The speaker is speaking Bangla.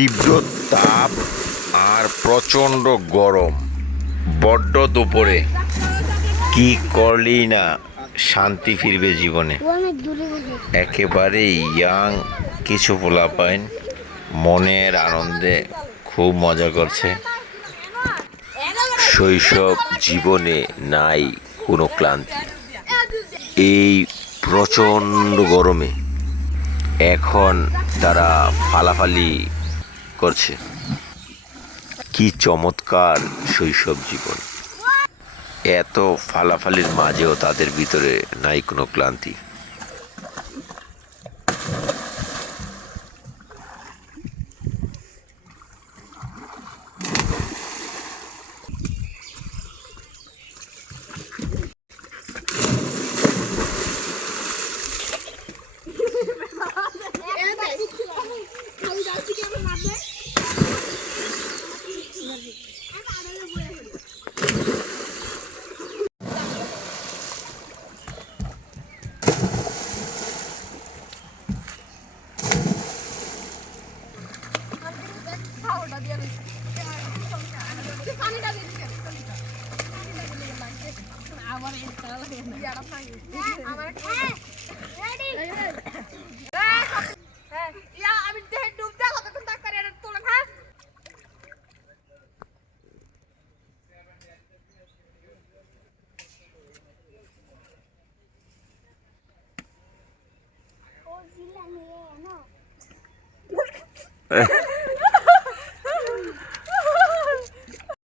তীব্র তাপ আর প্রচণ্ড গরম, বড্ড দুপুরে কি করলেই না শান্তি ফিরবে জীবনে। একেবারে ইয়াং কিছু পোলাপাইন মনের আনন্দে খুব মজা করছে। শৈশব জীবনে নাই কোনো ক্লান্তি। এই প্রচণ্ড গরমে এখন তারা ফালাফালি করছে। কি চমৎকার শৈশব জীবন! এত ফালাফালির মাঝেও তাদের ভিতরে নাই কোনো ক্লান্তি।